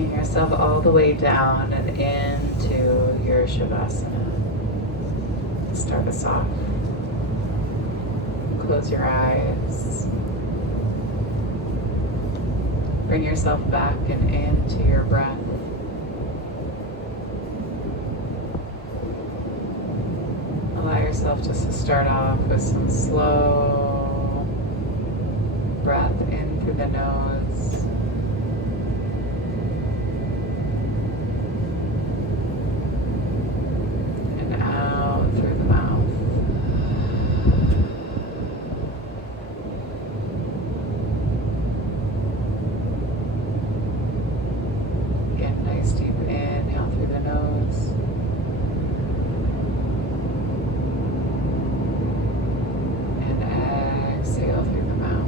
Bringing yourself all the way down and into your Shavasana. Start us off. Close your eyes. Bring yourself back and into your breath. Allow yourself just to start off with some slow breath in through the nose. And out through the mouth. Get a nice deep inhale through the nose. Exhale through the mouth.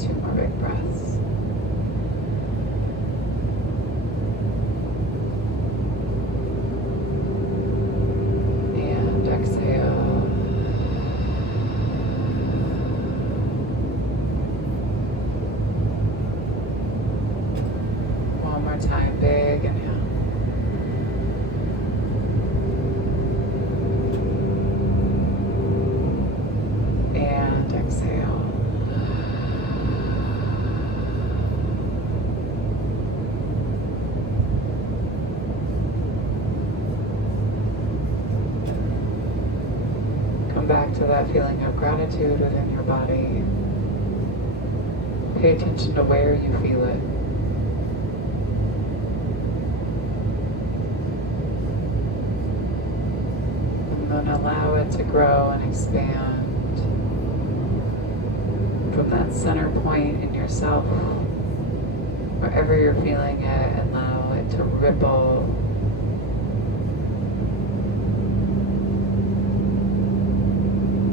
Two more big breaths. And exhale. One more time, big inhale. Exhale. Come back to that feeling of gratitude within your body. Pay attention to where you feel it. And then allow it to grow and expand. From that center point in yourself, wherever you're feeling it, allow it to ripple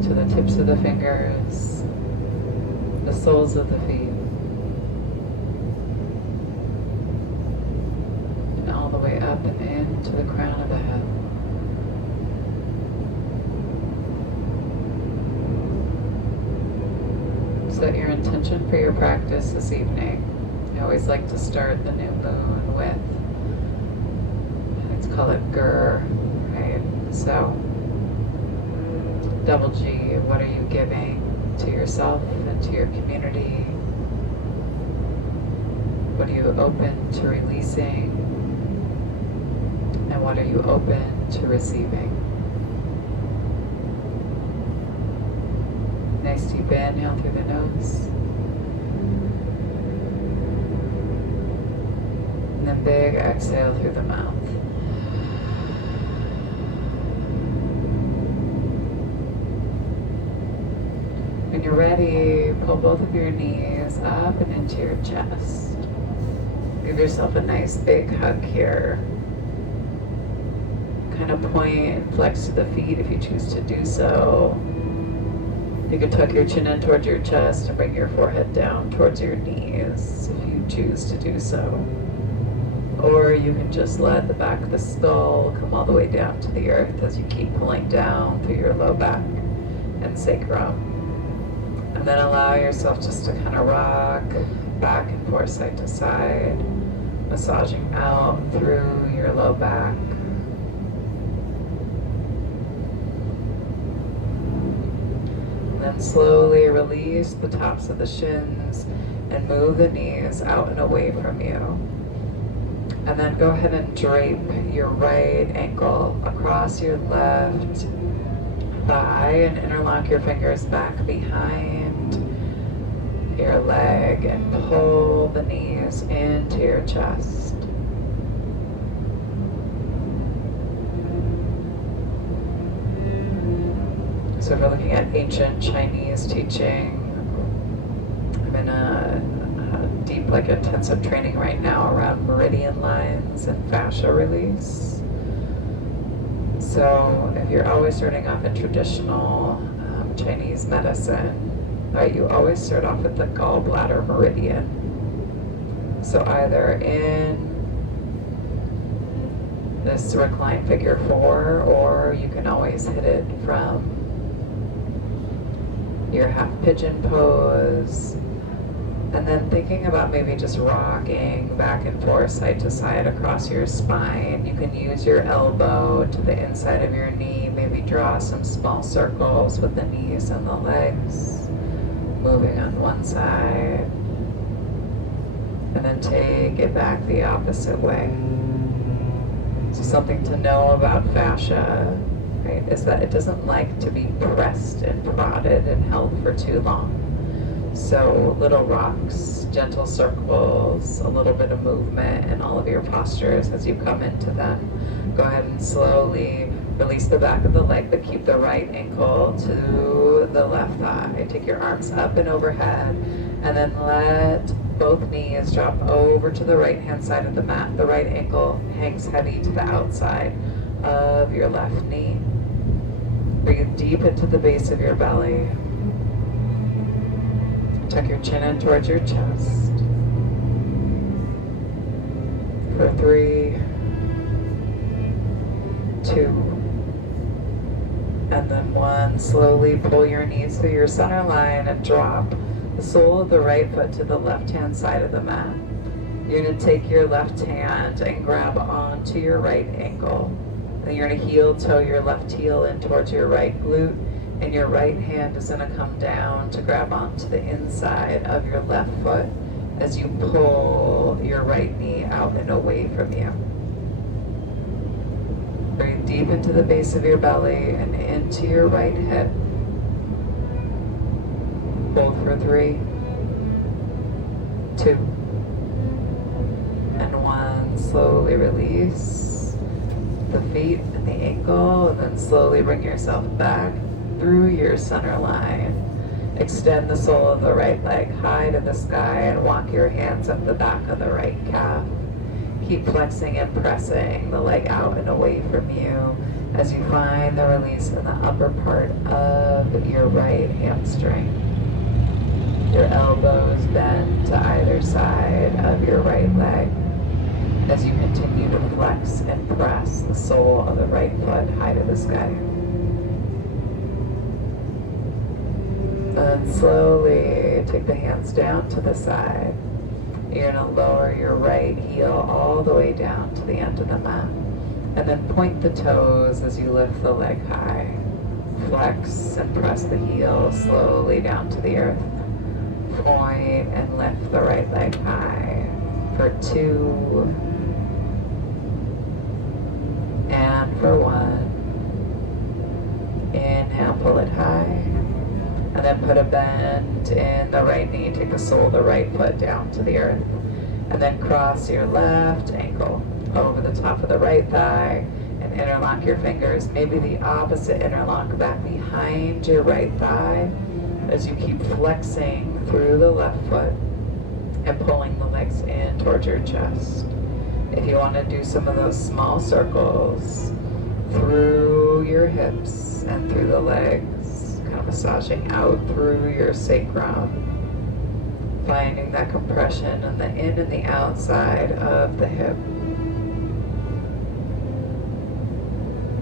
to the tips of the fingers, the soles of the feet, and all the way up and into the crown of the head. Set your intention for your practice this evening. I always like to start the new moon with, let's call it Gur, right? So, double G, what are you giving to yourself and to your community? What are you open to releasing? And what are you open to receiving? Nice deep inhale through the nose. And then big exhale through the mouth. When you're ready, pull both of your knees up and into your chest. Give yourself a nice big hug here. Kind of point and flex to the feet if you choose to do so. You can tuck your chin in towards your chest and bring your forehead down towards your knees if you choose to do so. Or you can just let the back of the skull come all the way down to the earth as you keep pulling down through your low back and sacrum. And then allow yourself just to kind of rock back and forth, side to side, massaging out through your low back. Then slowly release the tops of the shins and move the knees out and away from you. And then go ahead and drape your right ankle across your left thigh and interlock your fingers back behind your leg and pull the knees into your chest. So if we're looking at ancient Chinese teaching, I'm in a deep, intensive training right now around meridian lines and fascia release. So if you're always starting off in traditional Chinese medicine, right, you always start off with the gallbladder meridian. So either in this reclined figure 4, or you can always hit it from your half pigeon pose. And then thinking about maybe just rocking back and forth side to side across your spine. You can use your elbow to the inside of your knee, maybe draw some small circles with the knees and the legs, moving on one side, and then take it back the opposite way. So something to know about fascia, right, is that it doesn't like to be pressed and prodded and held for too long. So little rocks, gentle circles, a little bit of movement in all of your postures as you come into them. Go ahead and slowly release the back of the leg, but keep the right ankle to the left thigh. Take your arms up and overhead, and then let both knees drop over to the right hand side of the mat. The right ankle hangs heavy to the outside of your left knee. Breathe deep into the base of your belly. Tuck your chin in towards your chest. For 3, 2, and then 1. Slowly pull your knees through your center line and drop the sole of the right foot to the left-hand side of the mat. You're going to take your left hand and grab onto your right ankle. And you're going to heel toe your left heel in towards your right glute. And your right hand is going to come down to grab onto the inside of your left foot as you pull your right knee out and away from you. Breathe deep into the base of your belly and into your right hip. Hold for 3, 2, and 1. Slowly release the feet and the ankle, and then slowly bring yourself back through your center line. Extend the sole of the right leg high to the sky and walk your hands up the back of the right calf. Keep flexing and pressing the leg out and away from you as you find the release in the upper part of your right hamstring. Your elbows bend to either side of your right leg as you continue to flex and press the sole of the right foot high to the sky. And slowly take the hands down to the side. You're going to lower your right heel all the way down to the end of the mat. And then point the toes as you lift the leg high. Flex and press the heel slowly down to the earth. Point and lift the right leg high for 2 and for 1. Inhale, pull it high. And then put a bend in the right knee. Take the sole of the right foot down to the earth. And then cross your left ankle over the top of the right thigh and interlock your fingers. Maybe the opposite interlock back behind your right thigh as you keep flexing through the left foot and pulling the legs in towards your chest. If you want to do some of those small circles through your hips and through the legs, kind of massaging out through your sacrum, finding that compression on the in and the outside of the hip.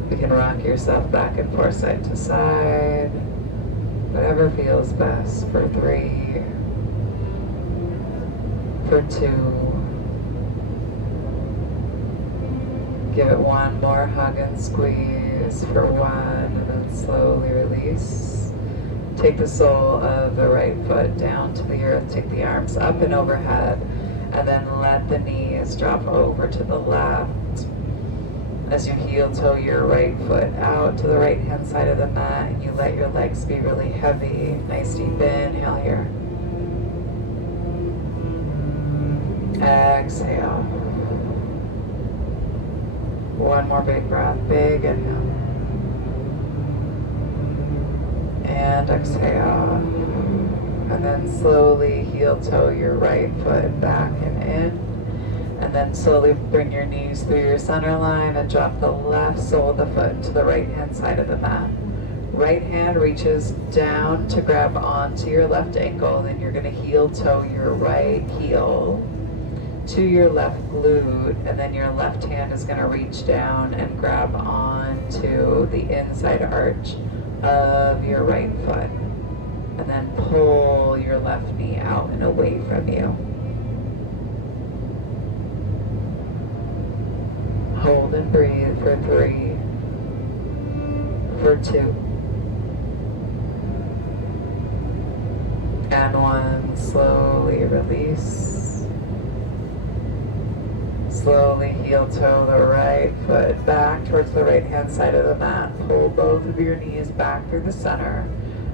You can rock yourself back and forth side to side, whatever feels best, for 3, for 2. Give it one more hug and squeeze for 1, and then slowly release. Take the sole of the right foot down to the earth, take the arms up and overhead, and then let the knees drop over to the left. As you heel toe your right foot out to the right hand side of the mat, and you let your legs be really heavy. Nice deep inhale here. Exhale. One more big breath, big inhale. And exhale. And then slowly heel toe your right foot back and in. And then slowly bring your knees through your center line and drop the left sole of the foot to the right hand side of the mat. Right hand reaches down to grab onto your left ankle. Then you're going to heel toe your right heel to your left glute, and then your left hand is going to reach down and grab onto the inside arch of your right foot. And then pull your left knee out and away from you. Hold and breathe for 3, for 2, and 1. Slowly release. Slowly heel toe the right foot back towards the right hand side of the mat. Pull both of your knees back through the center,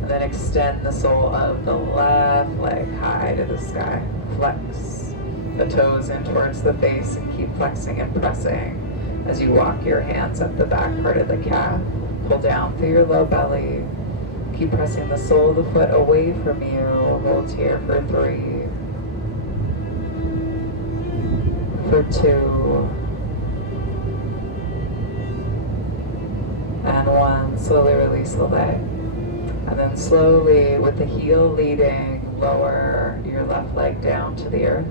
and then extend the sole of the left leg high to the sky. Flex the toes in towards the face and keep flexing and pressing as you walk your hands up the back part of the calf. Pull down through your low belly. Keep pressing the sole of the foot away from you. Hold here for 3, for 2, and 1. Slowly release the leg. And then slowly, with the heel leading, lower your left leg down to the earth.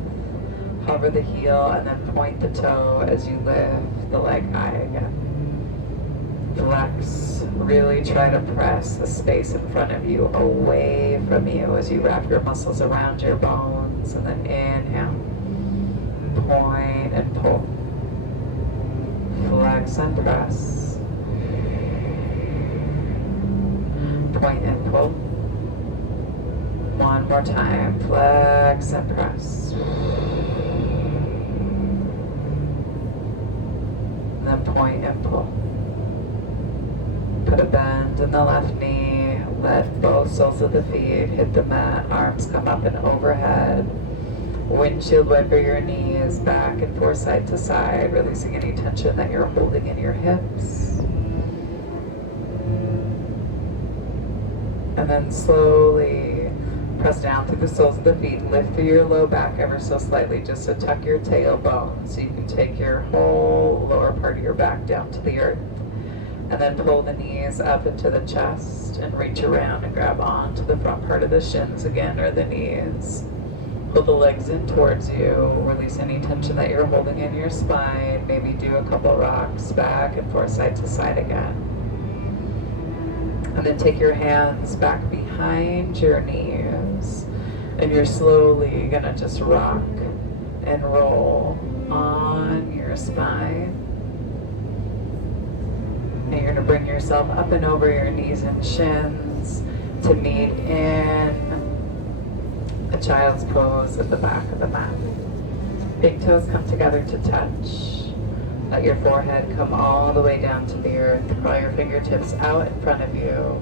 Hover the heel and then point the toe as you lift the leg high again. Flex. Really try to press the space in front of you away from you as you wrap your muscles around your bones. And then inhale. Point and pull. Flex and press. Point and pull. One more time. Flex and press. And then point and pull. Put a bend in the left knee. Let both soles of the feet hit the mat. Arms come up and overhead. Windshield wiper your knees back and forth side to side, releasing any tension that you're holding in your hips. And then slowly press down through the soles of the feet. Lift through your low back ever so slightly just to tuck your tailbone so you can take your whole lower part of your back down to the earth. And then pull the knees up into the chest and reach around and grab onto the front part of the shins again, or the knees. Pull the legs in towards you. Release any tension that you're holding in your spine. Maybe do a couple rocks back and forth side to side again. And then take your hands back behind your knees. And you're slowly gonna just rock and roll on your spine. And you're gonna bring yourself up and over your knees and shins to meet in a child's pose at the back of the mat. Big toes come together to touch. Let your forehead come all the way down to the earth. Crawl your fingertips out in front of you.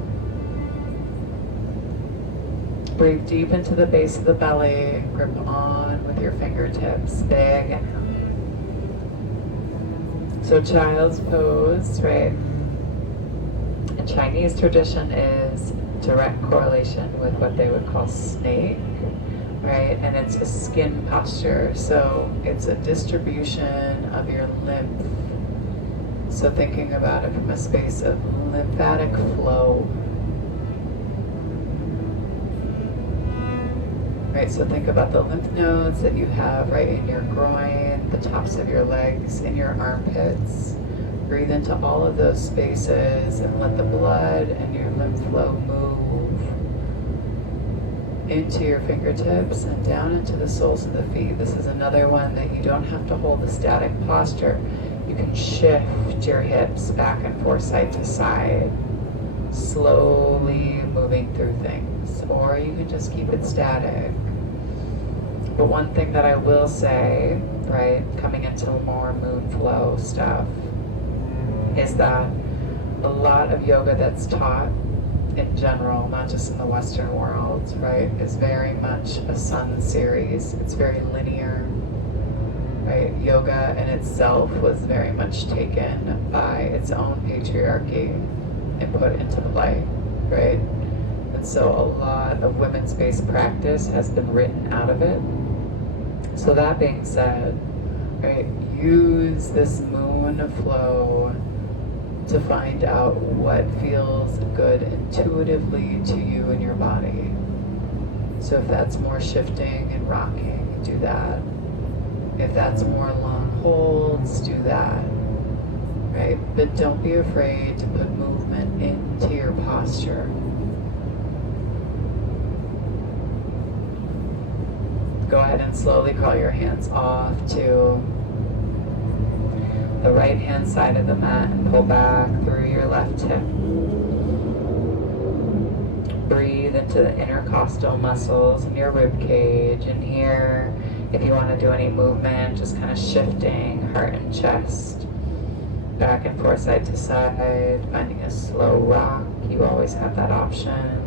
Breathe deep into the base of the belly. Grip on with your fingertips. Big inhale. So child's pose, right? In Chinese tradition is direct correlation with what they would call snake, right? And it's a skin posture, so it's a distribution of your lymph. So thinking about it from a space of lymphatic flow. Right, so think about the lymph nodes that you have right in your groin, the tops of your legs, in your armpits. Breathe into all of those spaces and let the blood and your lymph flow move into your fingertips and down into the soles of the feet. This is another one that you don't have to hold a static posture. You can shift your hips back and forth side to side, slowly moving through things, or you can just keep it static. But one thing that I will say, right, coming into more moon flow stuff, is that a lot of yoga that's taught in general, not just in the Western world, right, is very much a sun series. It's very linear, right? Yoga in itself was very much taken by its own patriarchy and put into play, right? And so a lot of women's-based practice has been written out of it. So that being said, right, use this moon flow to find out what feels good intuitively to you and your body. So if that's more shifting and rocking, do that. If that's more long holds, do that. Right? But don't be afraid to put movement into your posture. Go ahead and slowly crawl your hands off to the right hand side of the mat and pull back through your left hip. Breathe into the intercostal muscles in your rib cage. And here, if you want to do any movement, just kind of shifting heart and chest back and forth, side to side, finding a slow rock. You always have that option.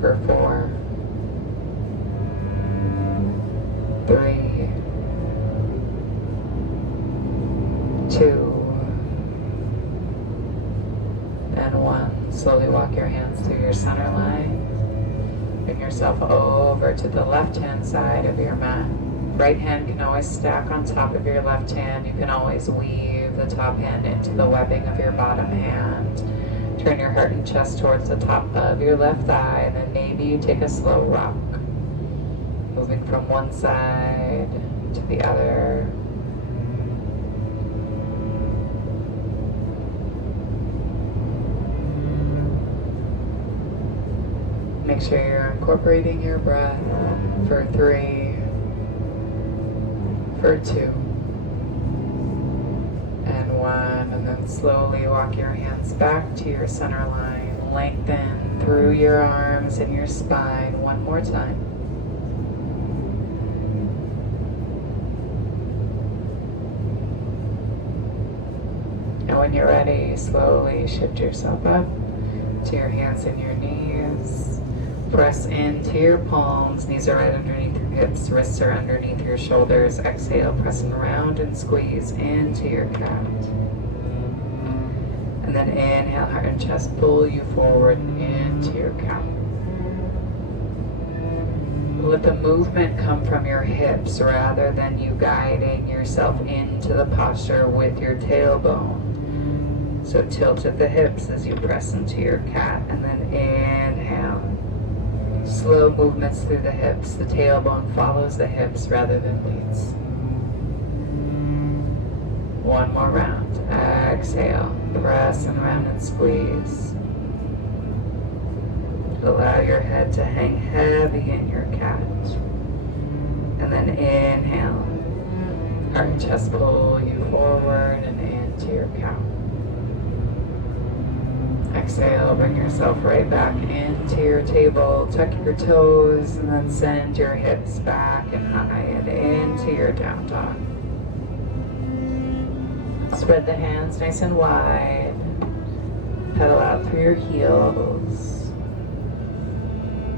For 4, 3, 2, and 1. Slowly walk your hands through your center line. Bring yourself over to the left-hand side of your mat. Right hand can always stack on top of your left hand. You can always weave the top hand into the webbing of your bottom hand. Turn your heart and chest towards the top of your left thigh, and then maybe you take a slow rock. Moving from one side to the other. Make sure you're incorporating your breath for 3, for 2, and 1, and then slowly walk your hands back to your center line. Lengthen through your arms and your spine one more time. And when you're ready, slowly shift yourself up to your hands and your knees. Press into your palms, knees are right underneath your hips, wrists are underneath your shoulders. Exhale, pressing around and squeeze into your cat. And then inhale, heart and chest, pull you forward into your cat. Let the movement come from your hips rather than you guiding yourself into the posture with your tailbone. So tilt at the hips as you press into your cat, and then inhale. Slow movements through the hips. The tailbone follows the hips rather than leads. One more round. Exhale. Press and round and squeeze. Allow your head to hang heavy in your cat. And then inhale. Heart and chest pull you forward and into your cow. Exhale, bring yourself right back into your table. Tuck your toes and then send your hips back and high and into your down dog. Spread the hands nice and wide. Pedal out through your heels.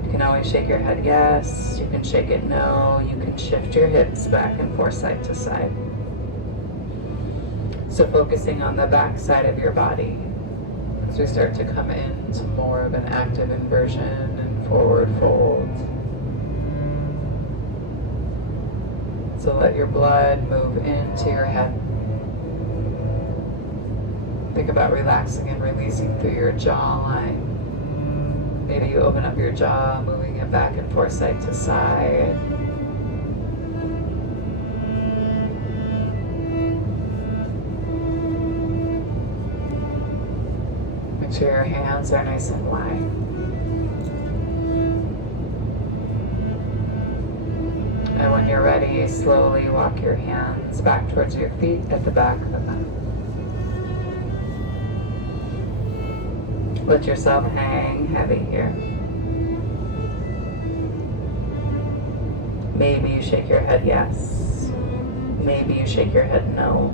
You can always shake your head yes. You can shake it no. You can shift your hips back and forth side to side. So focusing on the back side of your body. As we start to come into more of an active inversion and forward fold. So let your blood move into your head. Think about relaxing and releasing through your jawline. Maybe you open up your jaw, moving it back and forth side to side. Make sure your hands are nice and wide. And when you're ready, slowly walk your hands back towards your feet at the back of the mat. Let yourself hang heavy here. Maybe you shake your head yes. Maybe you shake your head no.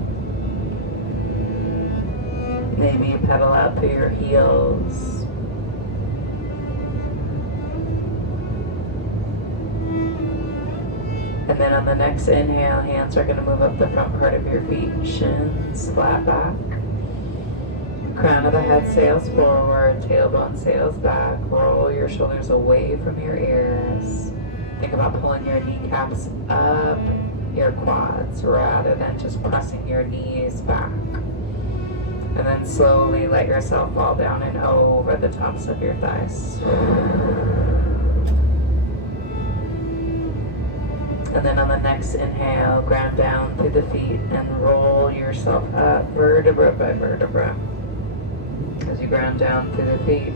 Maybe you pedal out through your heels. And then on the next inhale, hands are going to move up the front part of your feet, shins flat back. Crown of the head sails forward, tailbone sails back. Roll your shoulders away from your ears. Think about pulling your kneecaps up your quads rather than just pressing your knees back. And then slowly let yourself fall down and over the tops of your thighs. And then on the next inhale, ground down through the feet and roll yourself up vertebra by vertebra. As you ground down through the feet,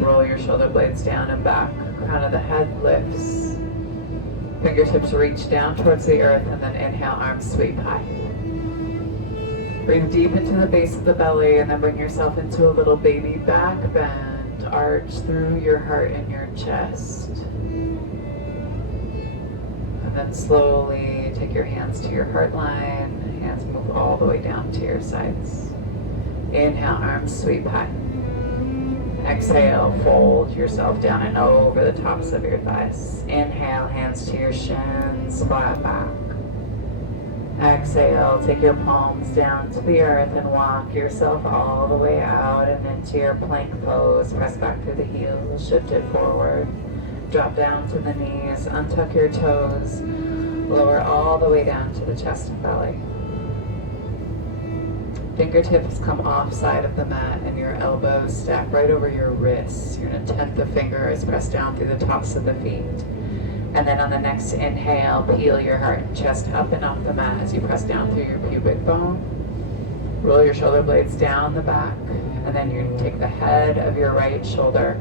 Roll your shoulder blades down and back. Crown of the head lifts. Fingertips reach down towards the earth, and then inhale, arms sweep high. Breathe deep into the base of the belly, and then bring yourself into a little baby back bend. Arch through your heart and your chest. And then slowly take your hands to your heart line. Hands move all the way down to your sides. Inhale, arms sweep high. Exhale, fold yourself down and over the tops of your thighs. Inhale, hands to your shins, flat back. Exhale, take your palms down to the earth and walk yourself all the way out and into your plank pose. Press back through the heels, shift it forward. Drop down to the knees, untuck your toes. Lower all the way down to the chest and belly. Fingertips come off side of the mat and your elbows stack right over your wrists. You're going to tap the fingers, press down through the tops of the feet. And then on the next inhale, peel your heart and chest up and off the mat as you press down through your pubic bone. Roll your shoulder blades down the back. And then you take the head of your right shoulder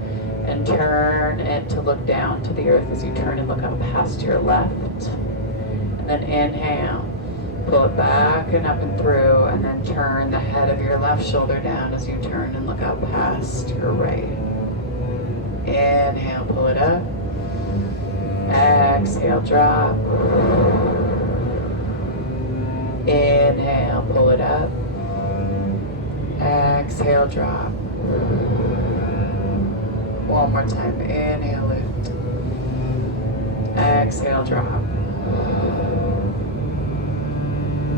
and turn it to look down to the earth as you turn and look up past your left. And then inhale. Pull it back and up and through, and then turn the head of your left shoulder down as you turn and look out past your right. Inhale, pull it up. Exhale, drop. Inhale, pull it up. Exhale, drop. One more time. Inhale, lift. Exhale, drop.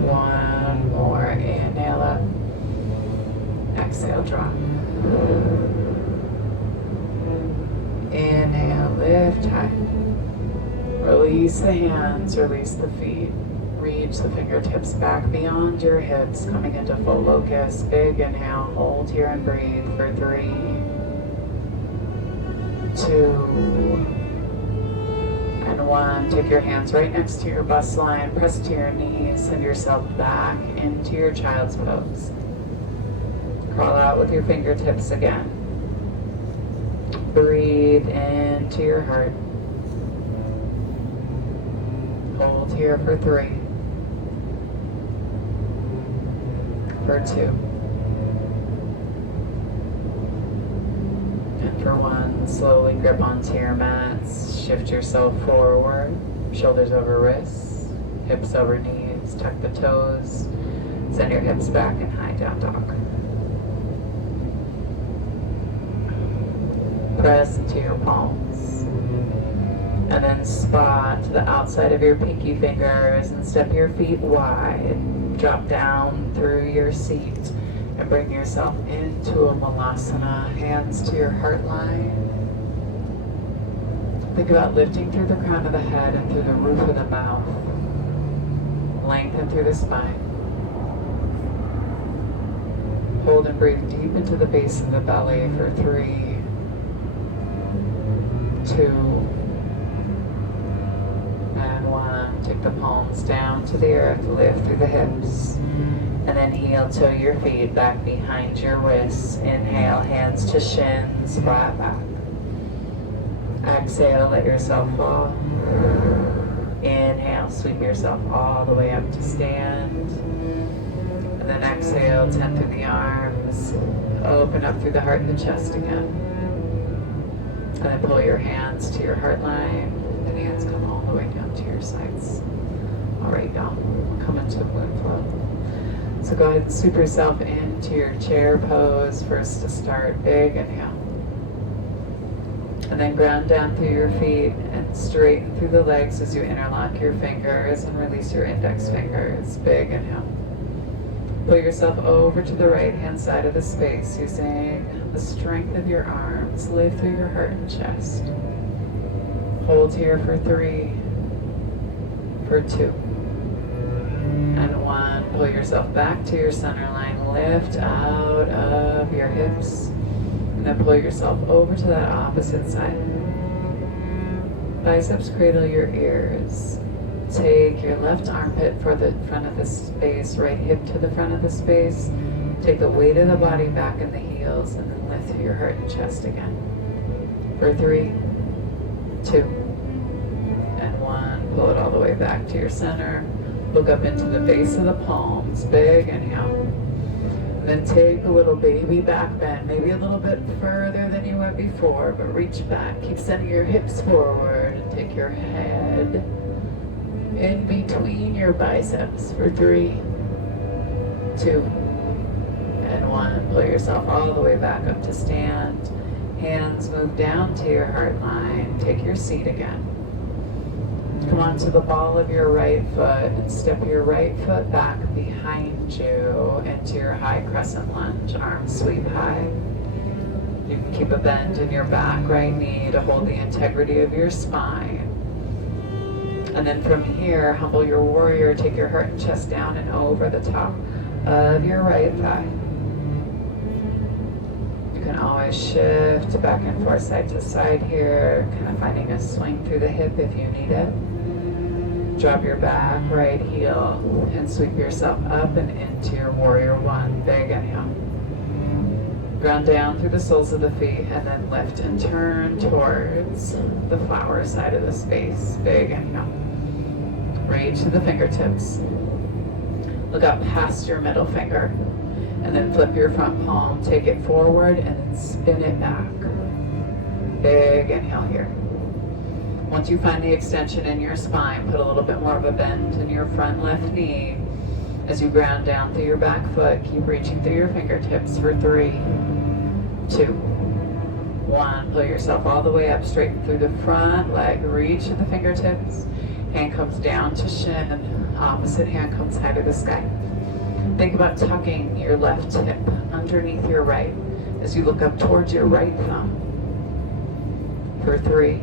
One more, inhale up, exhale, drop. Inhale, lift high. Release the hands, release the feet. Reach the fingertips back beyond your hips, coming into full locust. Big inhale, hold here and breathe for 3, 2, and 1. Take your hands right next to your bust line, press to your knees, send yourself back into your child's pose. Crawl out with your fingertips again. Breathe into your heart. Hold here for 3, for 2, and for 1. Slowly grip onto your mats. Shift yourself forward, shoulders over wrists, hips over knees, tuck the toes, send your hips back and high down dog. Press into your palms, and then spot to the outside of your pinky fingers and step your feet wide. Drop down through your seat and bring yourself into a malasana, hands to your heart line. Think about lifting through the crown of the head and through the roof of the mouth. Lengthen through the spine. Hold and breathe deep into the base of the belly for 3, 2, and 1. Take the palms down to the earth, lift through the hips, and then heel toe your feet back behind your wrists. Inhale, hands to shins, flat back. Exhale, let yourself fall. Inhale, sweep yourself all the way up to stand. And then exhale, 10 through the arms. Open up through the heart and the chest again. And then pull your hands to your heart line. And hands come all the way down to your sides. All right, y'all. Come into the moon flow. So go ahead and sweep yourself into your chair pose. First to start, big inhale. And then ground down through your feet and straighten through the legs as you interlock your fingers and release your index fingers. Big inhale. Pull yourself over to the right hand side of the space using the strength of your arms. Lift through your heart and chest. Hold here for 3, for 2, and 1. Pull yourself back to your center line. Lift out of your hips. And then pull yourself over to that opposite side. Biceps cradle your ears. Take your left armpit for the front of the space, right hip to the front of the space. Take the weight of the body back in the heels, and then lift through your heart and chest again. For 3, 2, and 1. Pull it all the way back to your center. Look up into the base of the palms. Big inhale. And then take a little baby back bend, maybe a little bit further than you went before, but reach back. Keep sending your hips forward and take your head in between your biceps for 3, 2, and 1. Pull yourself all the way back up to stand. Hands move down to your heart line. Take your seat again. Come onto the ball of your right foot and step your right foot back behind you into your high crescent lunge. Arms sweep high. You can keep a bend in your back right knee to hold the integrity of your spine. And then from here, humble your warrior. Take your heart and chest down and over the top of your right thigh. You can always shift back and forth side to side here, kind of finding a swing through the hip if you need it. Drop your back right heel and sweep yourself up and into your warrior 1. Big inhale. Ground down through the soles of the feet and then lift and turn towards the flower side of the space. Big inhale. Reach to the fingertips. Look up past your middle finger and then flip your front palm. Take it forward and then spin it back. Big inhale here. Once you find the extension in your spine, put a little bit more of a bend in your front left knee. As you ground down through your back foot, keep reaching through your fingertips for 3, 2, 1. Pull yourself all the way up, straighten through the front leg, reach to the fingertips. Hand comes down to shin, opposite hand comes high to the sky. Think about tucking your left hip underneath your right as you look up towards your right thumb. For 3,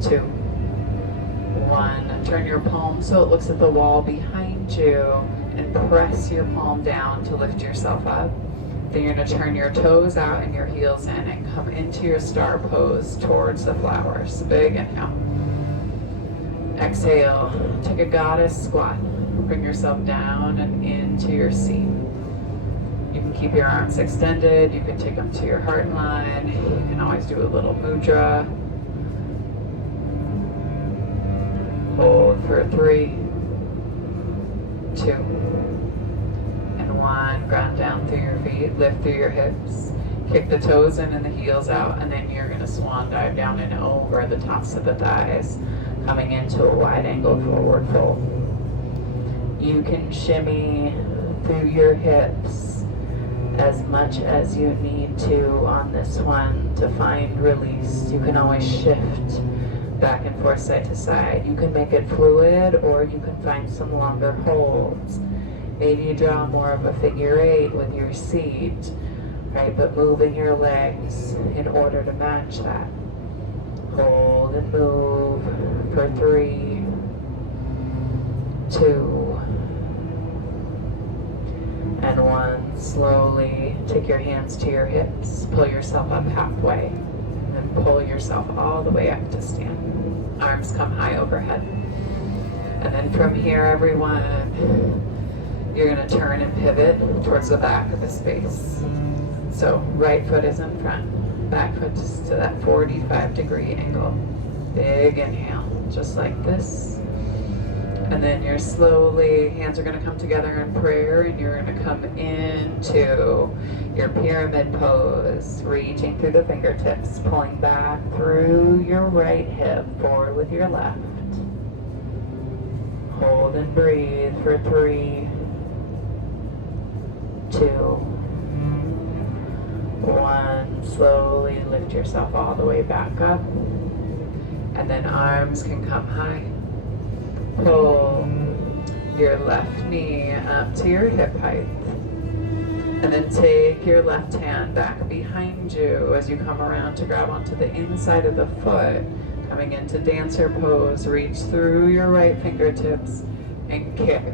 2, 1. Turn your palm so it looks at the wall behind you and press your palm down to lift yourself up. Then you're going to turn your toes out and your heels in and come into your star pose towards the flowers. Big inhale. Exhale. Take a goddess squat. Bring yourself down and into your seat. You can keep your arms extended. You can take them to your heart line. You can always do a little mudra. Hold for 3, 2, and 1. Ground down through your feet, lift through your hips, kick the toes in and the heels out, and then you're going to swan dive down and over the tops of the thighs, coming into a wide angle forward fold. You can shimmy through your hips as much as you need to on this one to find release. You can always shift back and forth side to side. You can make it fluid or you can find some longer holds. Maybe you draw more of a figure 8 with your seat, right? But moving your legs in order to match that. Hold and move for 3, 2, and 1. Slowly take your hands to your hips, pull yourself up halfway, and then pull yourself all the way up to stand. Arms come high overhead. And then from here, everyone, you're going to turn and pivot towards the back of the space. So right foot is in front, back foot is to that 45-degree angle. Big inhale, just like this. And then you're slowly, hands are going to come together in prayer, and you're going to come into your pyramid pose, reaching through the fingertips, pulling back through your right hip, forward with your left. Hold and breathe for 3, 2, 1. Slowly lift yourself all the way back up. And then arms can come high. Pull your left knee up to your hip height. And then take your left hand back behind you as you come around to grab onto the inside of the foot. Coming into dancer pose, reach through your right fingertips and kick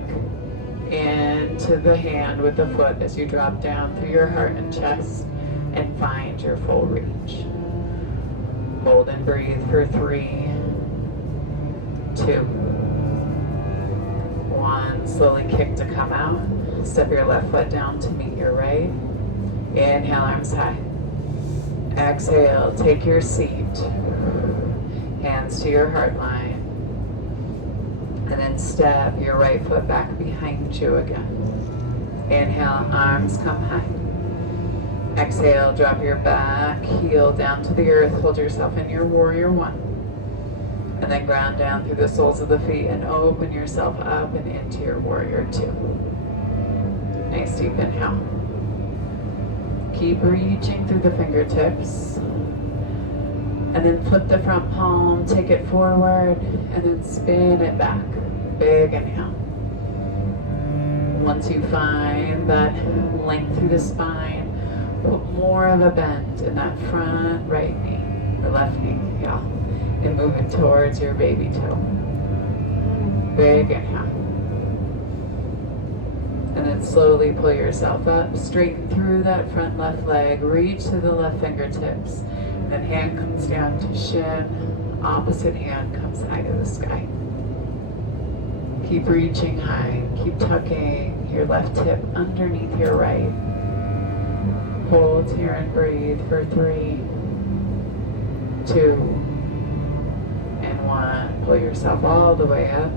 into the hand with the foot as you drop down through your heart and chest and find your full reach. Hold and breathe for 3, 2, 1. Slowly kick to come out. Step your left foot down to meet your right. Inhale, arms high. Exhale, take your seat. Hands to your heart line. And then step your right foot back behind you again. Inhale, arms come high. Exhale, drop your back heel down to the earth. Hold yourself in your warrior one. And then ground down through the soles of the feet and open yourself up and into your warrior two. Nice deep inhale. Keep reaching through the fingertips. And then flip the front palm, take it forward, and then spin it back. Big inhale. Once you find that length through the spine, put more of a bend in that front right knee, or left knee, yeah. And move it towards your baby toe. Big inhale. And then slowly pull yourself up, straighten through that front left leg, reach to the left fingertips. Then hand comes down to shin, opposite hand comes high to the sky. Keep reaching high, keep tucking your left hip underneath your right. Hold here and breathe for 3, 2, and 1. Pull yourself all the way up.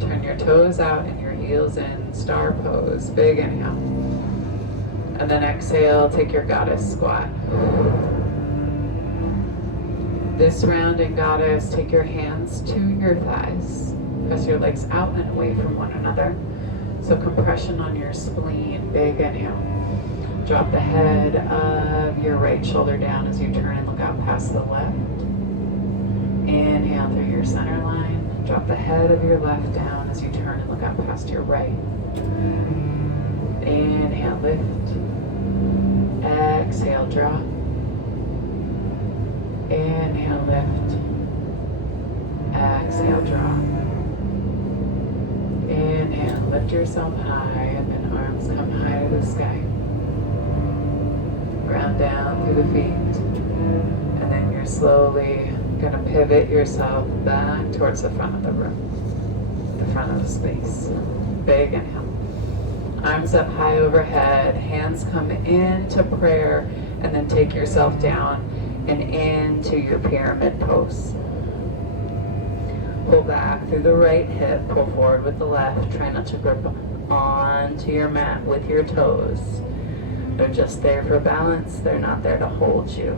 Turn your toes out and your heels in, star pose, big inhale. And then exhale, take your goddess squat. This round in goddess, take your hands to your thighs. Press your legs out and away from one another. So compression on your spleen, big inhale. Drop the head of your right shoulder down as you turn and look out past the left. Inhale through your center line. Drop the head of your left down as you turn and look out past your right. Inhale, lift. Exhale, drop. Inhale, lift. Exhale, drop. Inhale, lift yourself high, and then arms come high to the sky. Ground down through the feet. And then you're slowly going to pivot yourself back towards the front of the room, the front of the space. Big inhale. Arms up high overhead, hands come into prayer, and then take yourself down and into your pyramid pose. Pull back through the right hip, pull forward with the left. Try not to grip onto your mat with your toes. They're just there for balance, they're not there to hold you.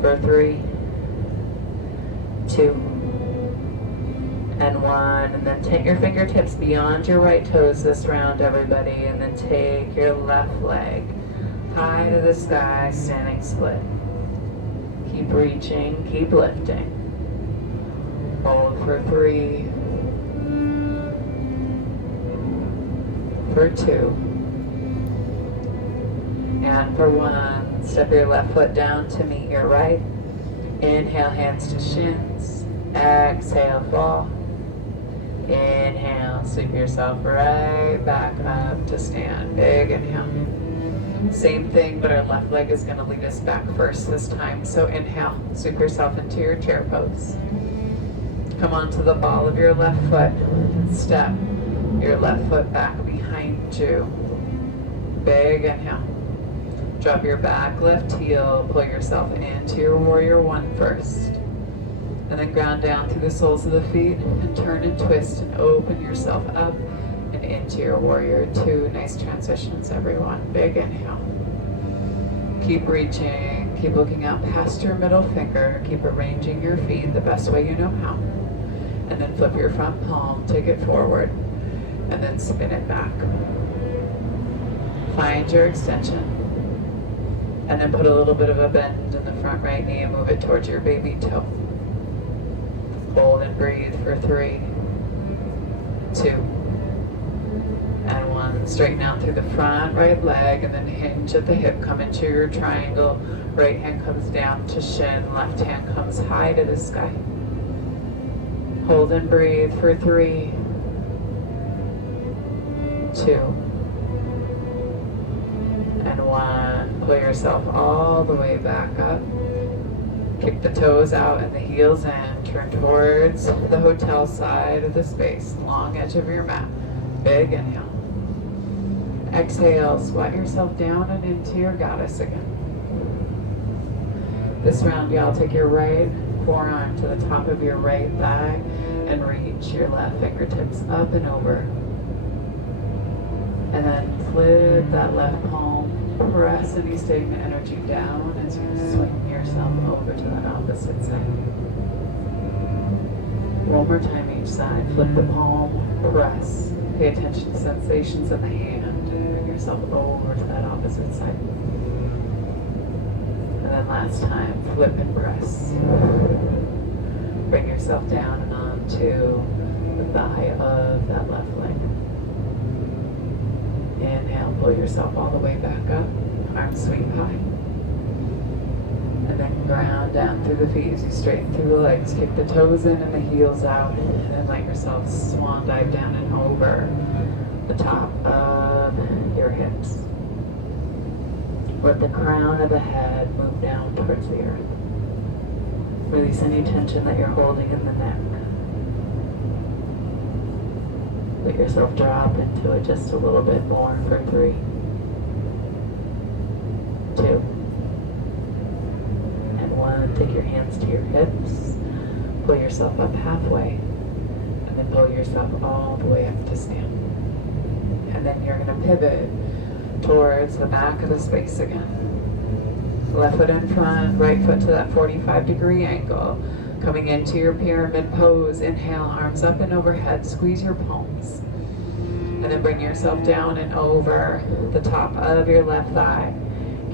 For 3, 2, and 1. And then take your fingertips beyond your right toes this round, everybody. And then take your left leg high to the sky, standing split. Keep reaching, keep lifting. Hold for 3, for 2, and for 1. Step your left foot down to meet your right. Inhale, hands to shins. Exhale, fall. Inhale, sweep yourself right back up to stand. Big inhale. Same thing, but our left leg is going to lead us back first this time. So inhale, sweep yourself into your chair pose. Come onto the ball of your left foot. Step your left foot back behind you. Big inhale. Drop your back left heel, pull yourself into your warrior one first. And then ground down through the soles of the feet and turn and twist and open yourself up and into your warrior two. Nice transitions, everyone. Big inhale. Keep reaching, keep looking out past your middle finger, keep arranging your feet the best way you know how. And then flip your front palm, take it forward, and then spin it back. Find your extension. And then put a little bit of a bend in the front right knee and move it towards your baby toe. Hold and breathe for 3, 2, and 1. Straighten out through the front right leg and then hinge at the hip. Come into your triangle. Right hand comes down to shin. Left hand comes high to the sky. Hold and breathe for 3, 2, and 1. Pull yourself all the way back up. Kick the toes out and the heels in. Turn towards the hotel side of the space. Long edge of your mat. Big inhale. Exhale, squat yourself down and into your goddess again. This round, y'all, take your right forearm to the top of your right thigh and reach your left fingertips up and over. And then flip that left palm, press any stagnant energy down as you swing yourself over to that opposite side. One more time each side. Flip the palm, press. Pay attention to sensations in the hand. Bring yourself over to that opposite side. And then last time, flip and press. Bring yourself down and onto the thigh of that left leg. Inhale, pull yourself all the way back up. Arms sweep high. And then ground down through the feet as you straighten through the legs. Kick the toes in and the heels out. And then let yourself swan dive down and over the top of your hips. Let the crown of the head move down towards the earth. Release any tension that you're holding in the neck. Let yourself drop into it just a little bit more for 3, 2, and 1. Take your hands to your hips. Pull yourself up halfway. And then pull yourself all the way up to stand. And then you're going to pivot towards the back of the space again. Left foot in front, right foot to that 45-degree angle. Coming into your pyramid pose, inhale, arms up and overhead, squeeze your palms. And then bring yourself down and over the top of your left thigh.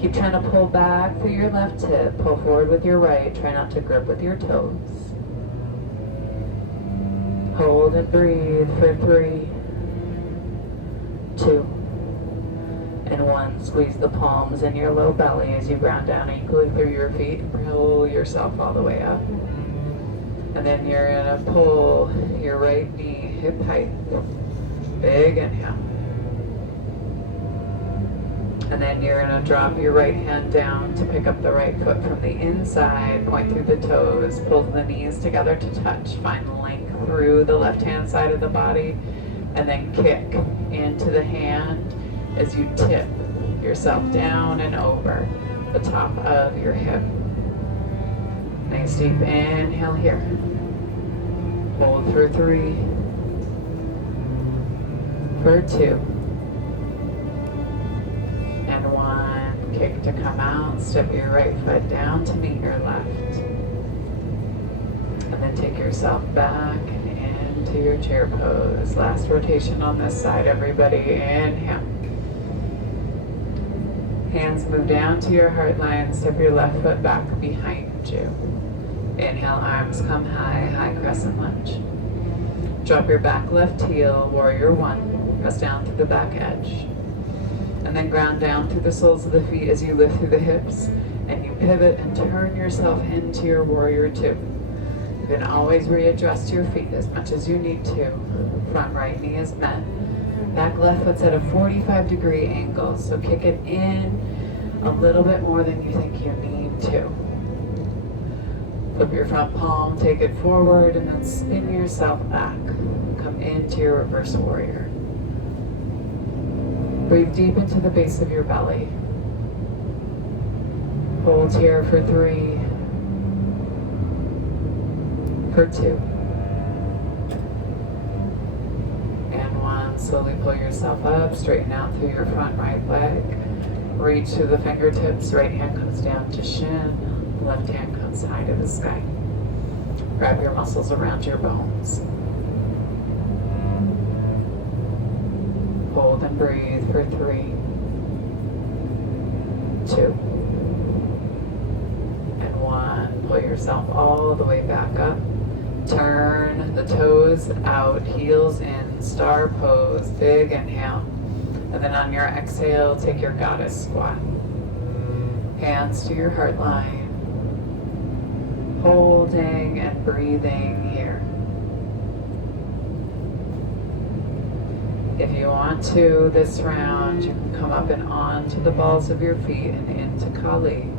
Keep trying to pull back through your left hip, pull forward with your right, try not to grip with your toes. Hold and breathe for 3, 2, and 1. Squeeze the palms in your low belly as you ground down equally through your feet. Pull yourself all the way up. And then you're going to pull your right knee hip height. Big inhale. And then you're going to drop your right hand down to pick up the right foot from the inside. Point through the toes. Pull the knees together to touch. Find length through the left-hand side of the body. And then kick into the hand as you tip yourself down and over the top of your hip. Nice deep inhale here. Hold for 3, for 2, and 1. Kick to come out. Step your right foot down to meet your left. And then take yourself back and into your chair pose. Last rotation on this side, everybody. Inhale. Hands move down to your heart line. Step your left foot back behind you. Inhale, arms come high, high crescent lunge. Drop your back left heel, warrior 1. Press down through the back edge. And then ground down through the soles of the feet as you lift through the hips. And you pivot and turn yourself into your warrior 2. You can always readjust your feet as much as you need to. Front right knee is bent. Back left foot's at a 45-degree angle, so kick it in a little bit more than you think you need to. Flip your front palm, take it forward, and then spin yourself back. Come into your reverse warrior. Breathe deep into the base of your belly. Hold here for 3, for 2. Slowly pull yourself up, straighten out through your front right leg. Reach through the fingertips, right hand comes down to shin, left hand comes high to the sky. Grab your muscles around your bones. Hold and breathe for 3, 2, and 1. Pull yourself all the way back up. Turn the toes out, heels in, star pose, big inhale. And then on your exhale, take your goddess squat. Hands to your heart line. Holding and breathing here. If you want to, this round, you can come up and onto the balls of your feet and into Kali.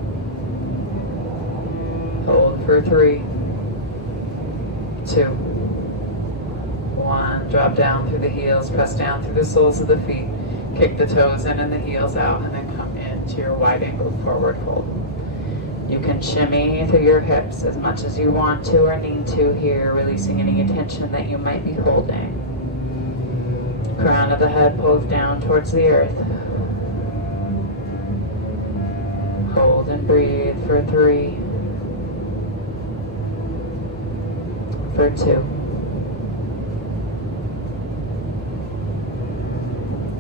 Hold for 3, 2, 1. Drop down through the heels, press down through the soles of the feet, kick the toes in and the heels out, and then come into your wide angle forward fold. You can shimmy through your hips as much as you want to or need to here, releasing any tension that you might be holding. Crown of the head pulls down towards the earth. Hold and breathe for 3, for 2,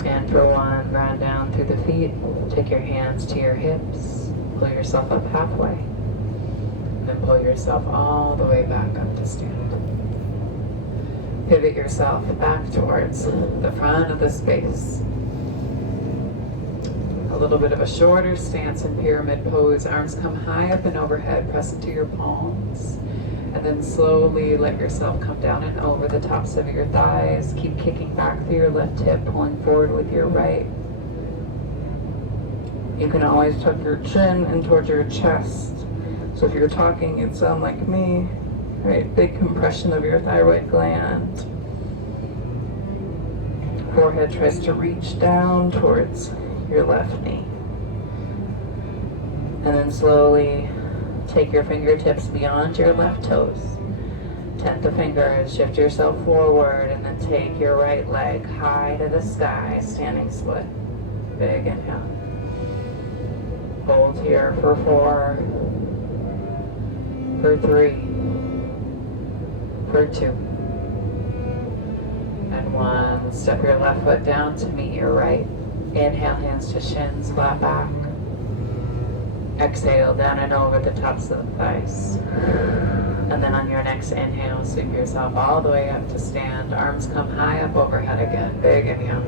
and for 1. Ground down through the feet. Take your hands to your hips. Pull yourself up halfway. Then pull yourself all the way back up to stand. Pivot yourself back towards the front of the space. A little bit of a shorter stance in pyramid pose. Arms come high up and overhead. Press into your palms. And then slowly let yourself come down and over the tops of your thighs. Keep kicking back through your left hip, pulling forward with your right. You can always tuck your chin in towards your chest. So if you're talking, you'd sound like me. Right, big compression of your thyroid gland. Forehead tries to reach down towards your left knee. And then slowly take your fingertips beyond your left toes. Tent the fingers, shift yourself forward, and then take your right leg high to the sky, standing split. Big inhale. Hold here for 4, for 3, for 2, and 1. Step your left foot down to meet your right. Inhale, hands to shins, flat back. Exhale, down and over the tops of the thighs. And then on your next inhale, sweep yourself all the way up to stand. Arms come high up overhead again. Big inhale.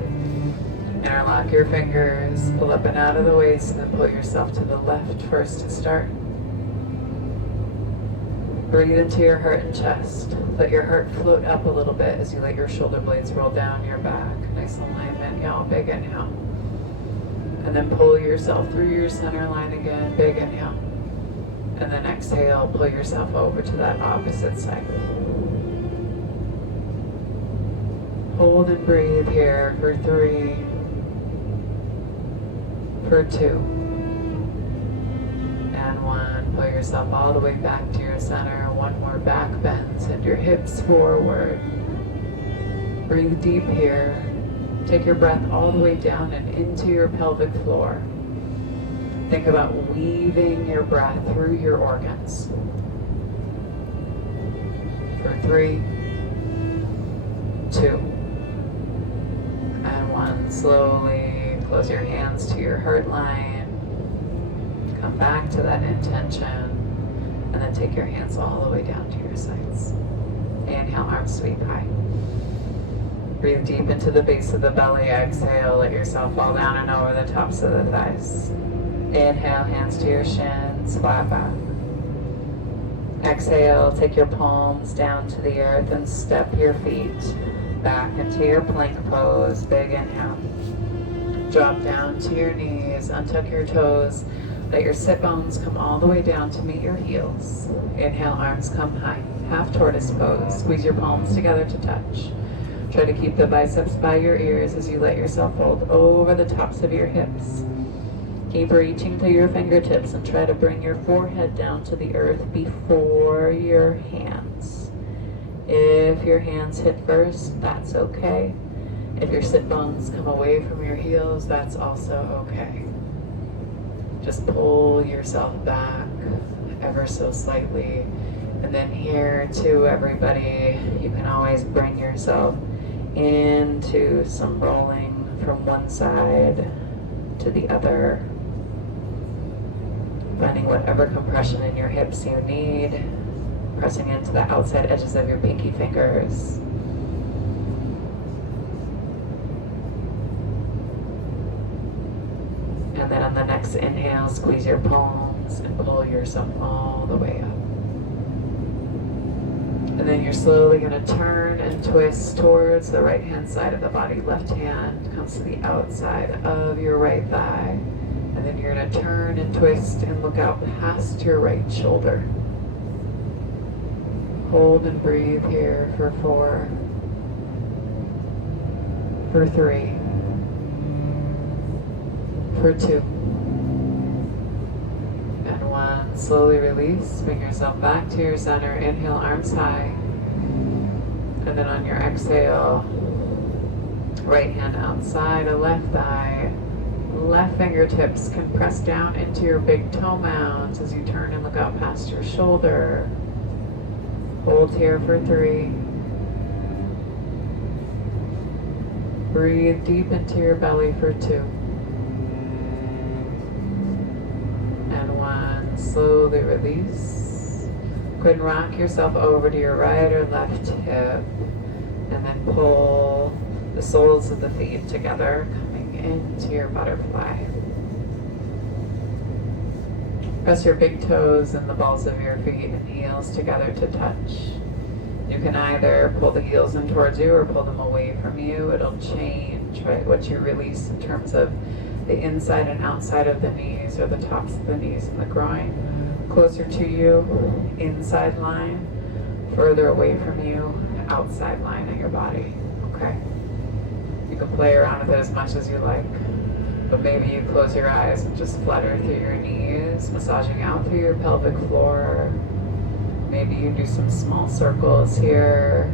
Interlock your fingers, pull up and out of the waist, and then pull yourself to the left first to start. Breathe into your heart and chest. Let your heart float up a little bit as you let your shoulder blades roll down your back. Nice alignment. Y'all, big inhale. And then pull yourself through your center line again. Big inhale. And then exhale, pull yourself over to that opposite side. Hold and breathe here for 3, for 2, and 1. Pull yourself all the way back to your center. 1 more back bend. Send your hips forward. Breathe deep here. Take your breath all the way down and into your pelvic floor. Think about weaving your breath through your organs. For 3, 2, and 1. Slowly close your hands to your heart line. Come back to that intention. And then take your hands all the way down to your sides. Inhale, arms sweep high. Breathe deep into the base of the belly. Exhale, let yourself fall down and over the tops of the thighs. Inhale, hands to your shins, flat back. Exhale, take your palms down to the earth and step your feet back into your plank pose. Big inhale. Drop down to your knees, untuck your toes. Let your sit bones come all the way down to meet your heels. Inhale, arms come high. Half tortoise pose. Squeeze your palms together to touch. Try to keep the biceps by your ears as you let yourself fold over the tops of your hips. Keep reaching through your fingertips and try to bring your forehead down to the earth before your hands. If your hands hit first, that's okay. If your sit bones come away from your heels, that's also okay. Just pull yourself back ever so slightly. And then here too, everybody, you can always bring yourself into some rolling from one side to the other. Finding whatever compression in your hips you need. Pressing into the outside edges of your pinky fingers. And then on the next inhale, squeeze your palms and pull yourself all the way up. And then you're slowly going to turn and twist towards the right hand side of the body. Left hand comes to the outside of your right thigh. And then you're going to turn and twist and look out past your right shoulder. Hold and breathe here for 4, for 3, for 2, and 1. slowly release. Bring yourself back to your center. Inhale, arms high. And then on your exhale, right hand outside of left thigh. Left fingertips can press down into your big toe mounds as you turn and look out past your shoulder. Hold here for 3. Breathe deep into your belly for 2. And 1. Slowly release. Go ahead and rock yourself over to your right or left hip. And then pull the soles of the feet together, coming into your butterfly. Press your big toes and the balls of your feet and heels together to touch. You can either pull the heels in towards you or pull them away from you. It'll change, right, what you release in terms of the inside and outside of the knees, or the tops of the knees and the groin. Closer to you, inside line. Further away from you, outside line of your body. Okay? You can play around with it as much as you like. But maybe you close your eyes and just flutter through your knees, massaging out through your pelvic floor. Maybe you do some small circles here,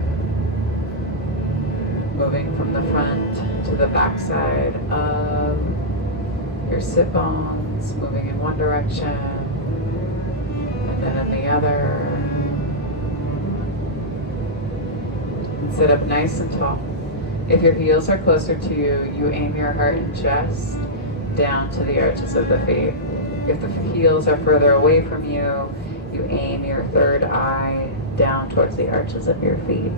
moving from the front to the back side of your sit bones, moving in one direction and then in the other. And sit up nice and tall. If your heels are closer to you, you aim your heart and chest down to the arches of the feet. If the heels are further away from you, you aim your third eye down towards the arches of your feet.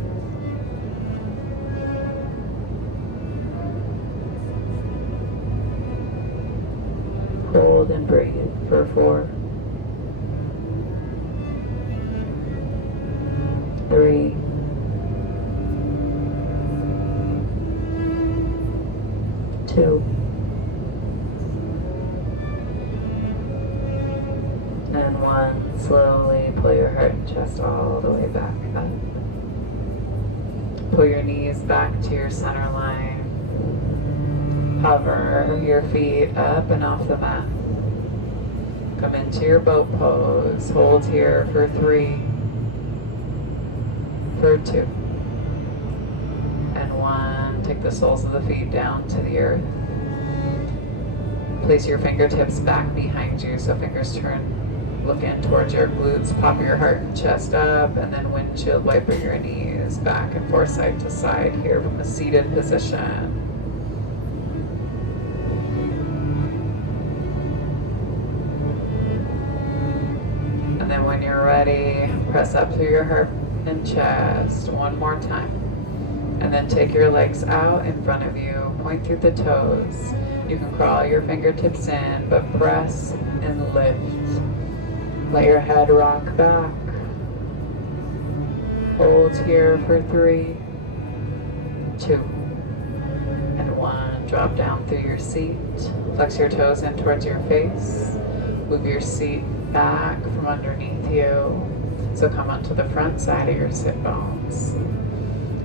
Hold and breathe for 4, 3, 2, and 1. Slowly pull your heart and chest all the way back up. Pull your knees back to your center line. Hover your feet up and off the mat. Come into your boat pose. Hold here for 3, for 2, and 1. Take the soles of the feet down to the earth. Place your fingertips back behind you so fingers turn. Look in towards your glutes, pop your heart and chest up, and then windshield wiper your knees back and forth side to side here from a seated position. And then when you're ready, press up through your heart and chest one more time. And then take your legs out in front of you, point through the toes. You can crawl your fingertips in, but press and lift. Let your head rock back. Hold here for 3, 2, and 1. Drop down through your seat. Flex your toes in towards your face. Move your seat back from underneath you. So come onto the front side of your sit bones.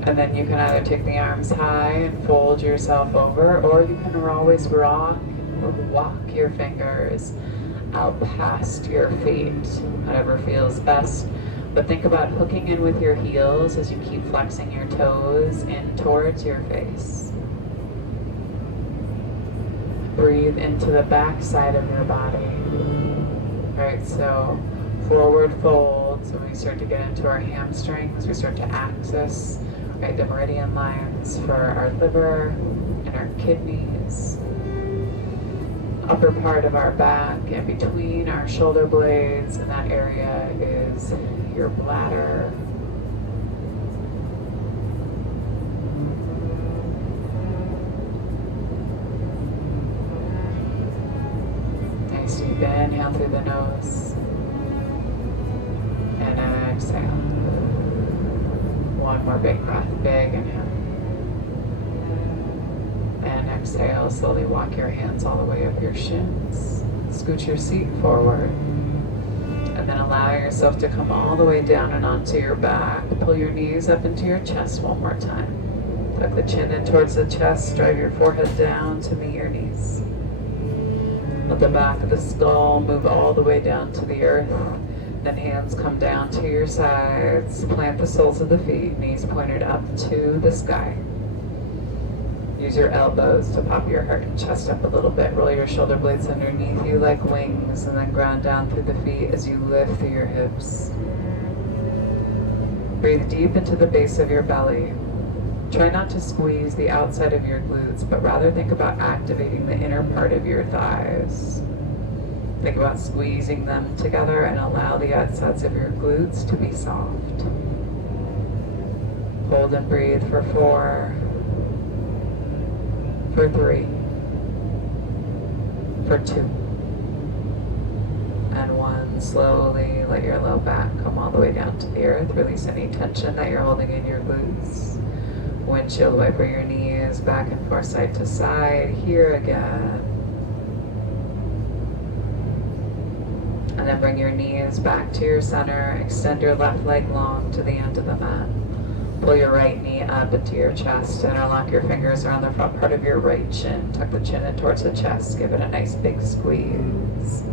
And then you can either take the arms high and fold yourself over, or you can always rock or walk your fingers out past your feet, whatever feels best. But think about hooking in with your heels as you keep flexing your toes in towards your face. Breathe into the back side of your body. Right, so forward fold. So when we start to get into our hamstrings, we start to access, right, the meridian lines for our liver and our kidneys. Upper part of our back and between our shoulder blades, and that area is your bladder. Nice deep inhale through the nose and exhale. One more big breath, big inhale. And exhale, slowly walk your hands all the way up your shins. Scoot your seat forward. And then allow yourself to come all the way down and onto your back. Pull your knees up into your chest one more time. Tuck the chin in towards the chest. Drive your forehead down to meet your knees. Let the back of the skull move all the way down to the earth. Then hands come down to your sides. Plant the soles of the feet, knees pointed up to the sky. Use your elbows to pop your heart and chest up a little bit. Roll your shoulder blades underneath you like wings, and then ground down through the feet as you lift through your hips. Breathe deep into the base of your belly. Try not to squeeze the outside of your glutes, but rather think about activating the inner part of your thighs. Think about squeezing them together and allow the outsides of your glutes to be soft. Hold and breathe for 4, for 3, for 2, and 1. Slowly let your low back come all the way down to the earth. Release any tension that you're holding in your glutes. Windshield wiper your knees back and forth, side to side. Here again. And then bring your knees back to your center. Extend your left leg long to the end of the mat. Pull your right knee up into your chest. Interlock your fingers around the front part of your right shin. Tuck the chin in towards the chest. Give it a nice big squeeze.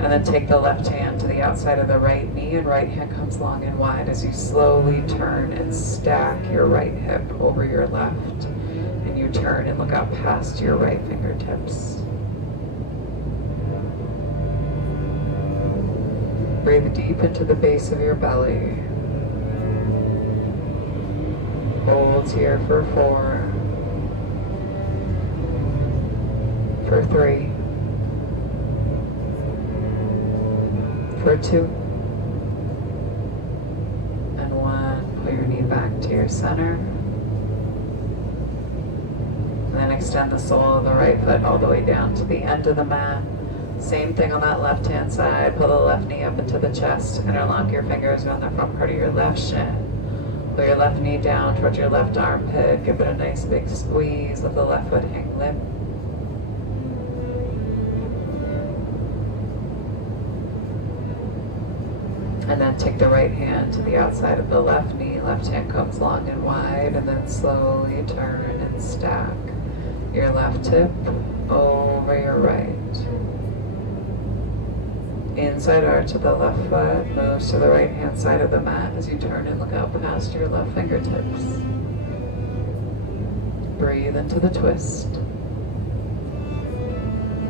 And then take the left hand to the outside of the right knee, and right hand comes long and wide as you slowly turn and stack your right hip over your left. And you turn and look out past your right fingertips. Breathe deep into the base of your belly. Hold here for 4, for 3, for 2, and 1. Pull your knee back to your center. And then extend the sole of the right foot all the way down to the end of the mat. Same thing on that left hand side. Pull the left knee up into the chest. Interlock your fingers around the front part of your left shin. Pull your left knee down towards your left armpit. Give it a nice big squeeze. Let the left foot hang limp. And then take the right hand to the outside of the left knee. Left hand comes long and wide, and then slowly turn and stack your left hip over your right. Inside arch of the left foot moves to the right hand side of the mat as you turn and look out past your left fingertips. Breathe into the twist.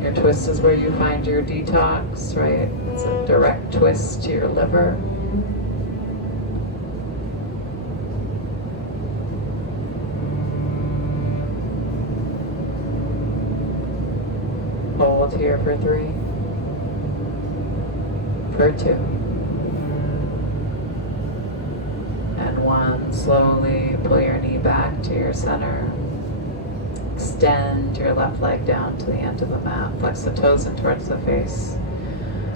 Your twist is where you find your detox, right? It's a direct twist to your liver. Hold here for 3, for 2, and 1. Slowly pull your knee back to your center. Extend your left leg down to the end of the mat. Flex the toes in towards the face.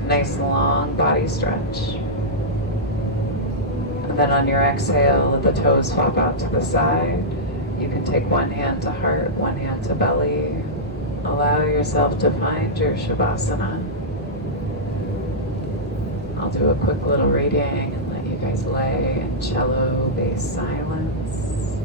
Nice long body stretch. And then on your exhale, let the toes flop out to the side. You can take one hand to heart, one hand to belly. Allow yourself to find your Shavasana. I'll do a quick little reading and let you guys lay in cello bass silence.